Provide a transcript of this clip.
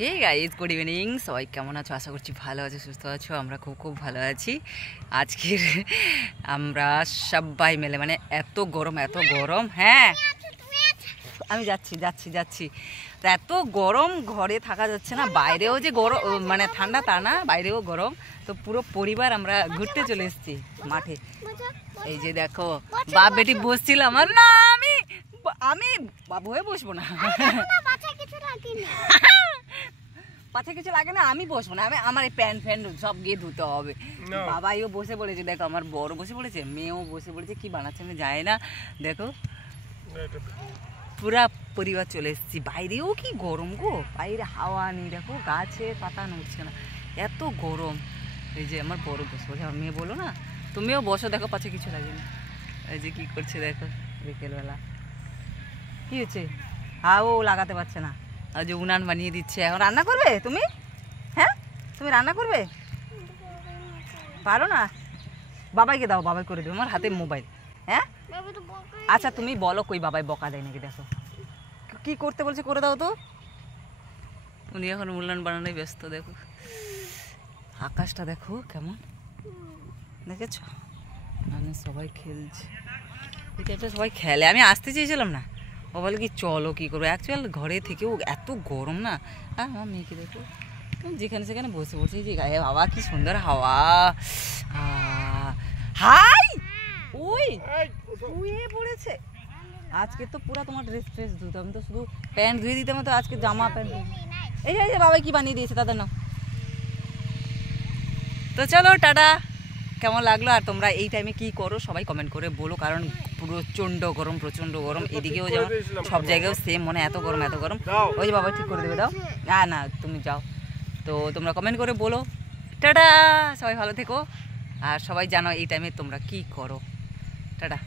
Hey guys, good evening. সবাই কেমন আছো? আশা করছি ভালো আছো, সুস্থ আছো। আমরা খুব খুব ভালো আছি। আজকের আমরা সবাই মিলে মানে এত গরম। হ্যাঁ, আমি যাচ্ছি। এত গরম, ঘরে থাকা যাচ্ছে না, বাইরেও যে গরম মানে ঠান্ডা তা না, বাইরেও গরম। তো পুরো পরিবার আমরা ঘুরতে চলে এসেছি মাঠে। এই যে দেখো, বাপ বেটি বসছিলাম। আর না, আমি বাবু হয়ে বসবো না, পাছে কিছু লাগে না, আমি বসবো না। আমার এই প্যান্ট ফ্যান্ট সব গিয়ে ধুতে হবে। বাবাইও বসে পড়েছে, দেখো আমার বড় বসে পড়েছে, মেয়েও বসে পড়েছে। কি বানাচ্ছে আমি জানি না। দেখো পুরা পরিবার চলে এসেছি। বাইরেও কি গরম গো, বাইরে হাওয়া নেই, দেখো গাছের পাতা নড়ছে না, এত গরম। এই যে আমার বড় বসে পড়েছে, আমার মেয়ে বলো না, তুমিও বসো, দেখো পাছে কিছু লাগে না। এই যে কি করছে দেখো, বিকেলবেলা কি হচ্ছে, হাও লাগাতে পারছে না। আর যে উনান বানিয়ে দিচ্ছে, এখন রান্না করবে তুমি? হ্যাঁ, তুমি রান্না করবে? পারো না? বাবাইকে দাও, বাবাই করে দেবে। আমার হাতে মোবাইল। হ্যাঁ আচ্ছা, তুমি বলো কই বাবাই বকা দেয় নাকি? দেখো কি করতে বলছে, করে দাও তো। উনি এখন উনান বানানোয় ব্যস্ত। দেখো আকাশটা দেখো কেমন, দেখেছো? মানে সবাই খেলছে, এটা সবাই খেলে। আমি আসতে চেয়েছিলাম না, ও বলে কি চলো, কী করবো। অ্যাকচুয়াল ঘরে থেকেও এত গরম না। আর আমার মেয়েকে দেখো যেখানে সেখানে বসে পড়ছে। যে গায়ে বাবা কি সুন্দর হাওয়া। হাই, ওই শুয়ে পড়েছে। আজকে তো পুরো তোমার ড্রেস ধুতে, আমি তো শুধু প্যান্ট ধুয়ে দিতাম, তো আজকে জামা প্যান্ট। এই যে বাবাই কি বানিয়ে দিয়েছে তাদের নাম। তো চলো টাটা। কেমন লাগলো আর তোমরা এই টাইমে কি করো সবাই কমেন্ট করে বলো, কারণ প্রচণ্ড গরম। এদিকেও যেমন সব জায়গায় সেম, মনে এত গরম। ওই যে বাবা ঠিক করে দেবে, দাও। না তুমি যাও। তো তোমরা কমেন্ট করে বলো। টাটা, সবাই ভালো থেকো। আর সবাই জানো এই টাইমে তোমরা কি করো। টাটা।